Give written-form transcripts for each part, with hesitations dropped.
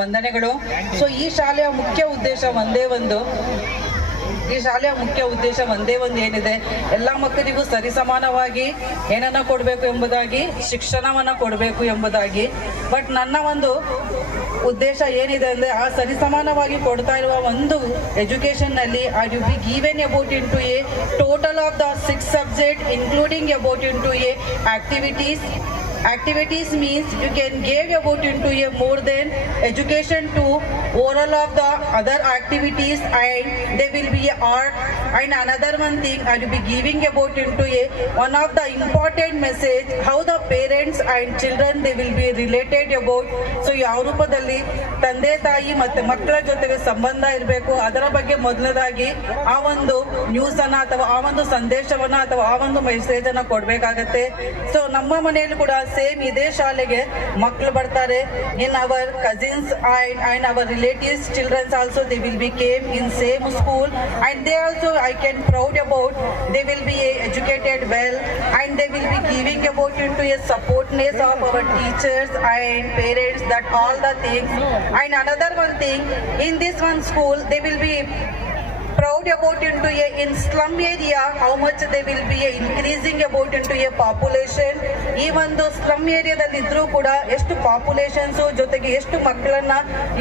ವಂದನೆಗಳು. ಸೊ ಈ ಶಾಲೆಯ ಮುಖ್ಯ ಉದ್ದೇಶ ಒಂದೇ ಒಂದು ಏನಿದೆ, ಎಲ್ಲ ಮಕ್ಕಳಿಗೂ ಸರಿಸಮಾನವಾಗಿ ಏನನ್ನ ಕೊಡಬೇಕು ಎಂಬುದಾಗಿ, ಶಿಕ್ಷಣವನ್ನು ಕೊಡಬೇಕು ಎಂಬುದಾಗಿ. ಬಟ್ ನನ್ನ ಒಂದು ಉದ್ದೇಶ ಏನಿದೆ ಅಂದರೆ, ಆ ಸರಿಸಮಾನವಾಗಿ ಕೊಡ್ತಾ ಇರುವ ಒಂದು ಎಜುಕೇಷನ್ನಲ್ಲಿ I will be given about in to a total of the 6 subjects including about into a activities means you can give about into a more than education to oral of the other activities, and there will be a art. And another one thing I will be giving about into a one of the important message, how the parents and children they will be related about. So ಯಾವ ರೂಪದಲ್ಲಿ ತಂದೆ ತಾಯಿ ಮತ್ತೆ ಮಕ್ಕಳ ಜೊತೆಗೆ ಸಂಬಂಧ ಇರಬೇಕು, ಅದರ ಬಗ್ಗೆ ಮೊದಲದಾಗಿ ಆ ಒಂದು ನ್ಯೂಸ್ ಅನ್ನ ಅಥವಾ ಆ ಒಂದು ಸಂದೇಶವನ್ನ ಅಥವಾ ಆ ಒಂದು ಮೆಸೇಜ್ ಅನ್ನ ಕೊಡ್ಬೇಕಾಗತ್ತೆ. ಸೊ ನಮ್ಮ ಮನೆಯಲ್ಲಿ ಕೂಡ ಸೇಮ್ ಇದೇ ಶಾಲೆಗೆ ಮಕ್ಕಳು ಬರ್ತಾರೆ. In our cousins and our relatives children also they will be came in same school, and they also I can proud about they will be educated well, and they will be giving about into a supportness of our teachers and parents, that all the things. And another one thing, in this one school they will be proud about into a in slum area how much they will be increasing about into a population. ಈ ಒಂದು slum ಏರಿಯಾದಲ್ಲಿ ಇದ್ರೂ ಕೂಡ ಎಷ್ಟು populations ಜೊತೆಗೆ ಎಷ್ಟು ಮಕ್ಕಳನ್ನ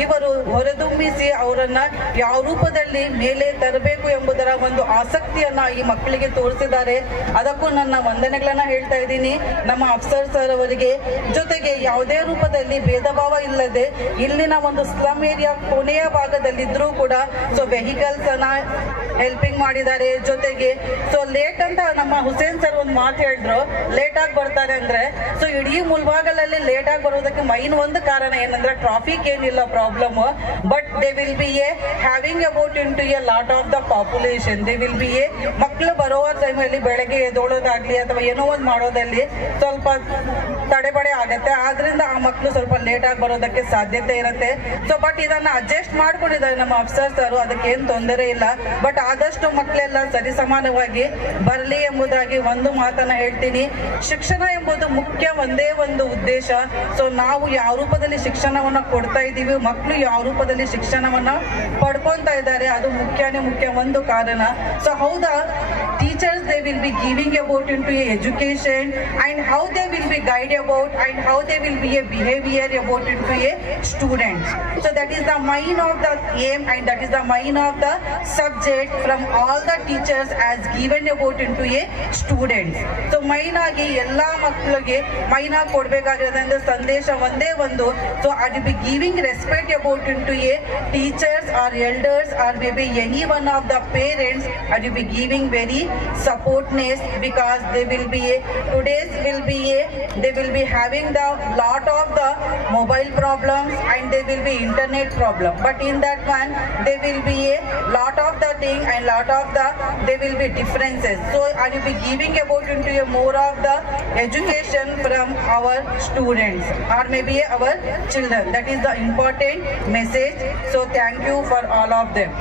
ಇವರು ಹೊರದುಂಬಿಸಿ ಅವರನ್ನ ಯಾವ ರೂಪದಲ್ಲಿ ಮೇಲೆ ತರಬೇಕು ಎಂಬುದರ ಒಂದು ಆಸಕ್ತಿಯನ್ನ ಈ ಮಕ್ಕಳಿಗೆ ತೋರಿಸಿದ್ದಾರೆ. ಅದಕ್ಕೂ ನನ್ನ ವಂದನೆಗಳನ್ನ ಹೇಳ್ತಾ ಇದ್ದೀನಿ ನಮ್ಮ ಅಫ್ಸರ್ ಸರ್ ಅವರಿಗೆ. ಜೊತೆಗೆ ಯಾವುದೇ ರೂಪದಲ್ಲಿ ಭೇದ ಭಾವ ಇಲ್ಲದೆ ಇಲ್ಲಿನ ಒಂದು ಸ್ಲಮ್ ಏರಿಯಾ ಕೊನೆಯ ಭಾಗದಲ್ಲಿದ್ರೂ ಕೂಡ ಸೊ ವೆಹಿಕಲ್ಸ್ ಅನ್ನ ಹೆಲ್ಪಿಂಗ್ ಮಾಡಿದ್ದಾರೆ. ಜೊತೆಗೆ ಸೊ ಲೇಟ್ ಅಂತ ನಮ್ಮ ಹುಸೇನ್ ಸರ್ ಒಂದು ಮಾತು ಹೇಳಿದ್ರು, ಲೇಟ್ ಆಗಿ ಬರ್ತಾರೆ ಅಂದ್ರೆ. ಸೊ ಇಡೀ ಮುಲ್ಬಾಗಲಲ್ಲಿ ಲೇಟ್ ಆಗಿ ಬರೋದಕ್ಕೆ ಮೈನ್ ಒಂದು ಕಾರಣ ಏನಂದ್ರೆ ಟ್ರಾಫಿಕ್ ಏನಿಲ್ಲ problem, but they will be a having about in to a lot of the population. They will be a ಮಕ್ಕಳು ಬರುವ ಟೈಮಲ್ಲಿ ಬೆಳಗ್ಗೆ ಎದ್ದೋಳೋದಾಗ್ಲಿ ಅಥವಾ ಏನೋ ಒಂದು ಮಾಡೋದಲ್ಲಿ ಸ್ವಲ್ಪ ತಡೆಬಡೆ ಆಗತ್ತೆ. ಆದ್ರಿಂದ ಆ ಮಕ್ಕಳು ಸ್ವಲ್ಪ ಲೇಟ್ ಆಗಿ ಬರೋದಕ್ಕೆ ಸಾಧ್ಯತೆ ಇರುತ್ತೆ. ಸೊ ಬಟ್ ಇದನ್ನ ಅಡ್ಜಸ್ಟ್ ಮಾಡ್ಕೊಂಡಿದ್ದಾರೆ ನಮ್ಮ ಅಫ್ಸರ್ ಸರ್, ಅದಕ್ಕೆ ಏನು ತೊಂದರೆ ಇಲ್ಲ. ಬಟ್ ಆದಷ್ಟು ಮಕ್ಕಳೆಲ್ಲ ಸರಿಸಮಾನವಾಗಿ ಬರಲಿ ಎಂಬುದಾಗಿ ಒಂದು ಮಾತನ್ನ ಹೇಳ್ತೀನಿ. ಶಿಕ್ಷಣ ಎಂಬುದು ಮುಖ್ಯ ಒಂದೇ ಒಂದು ಉದ್ದೇಶ. ಸೊ ನಾವು ಯಾವ ರೂಪದಲ್ಲಿ ಶಿಕ್ಷಣವನ್ನ ಕೊಡ್ತಾ ಇದ್ದೀವಿ, ಮಕ್ಕಳು ಯಾವ ರೂಪದಲ್ಲಿ ಶಿಕ್ಷಣವನ್ನ ಪಡ್ಕೊಂತಾ ಇದ್ದಾರೆ, ಅದು ಮುಖ್ಯ ಒಂದು ಕಾರಣ. ಸೊ ಹೌದಾ teachers they will be giving about into a education, and how they will be guide about, and how they will be a behavior about into a students. So that is the main of the aim, and that is the main of the subject from all the teachers as given about into a students. So main ಆಗಿ ಎಲ್ಲಾ ಮಕ್ಕಳಿಗೆ main ಆಗಿ ಕೊಡ್ಬೇಕಾಗಿರೋದ್ರಿಂದ ಸಂದೇಶ ಒಂದೇ ಒಂದು. So I will be giving respect about into a teachers or elders or maybe any one of the parents. I will be giving very supportness, because they will be having the lot of the mobile problems, and they will be internet problem. But in that one they will be a lot of the thing, and lot of the they will be differences. So I will be giving about into a more of the education from our students or maybe our children. That is the important message. So thank you for all of them.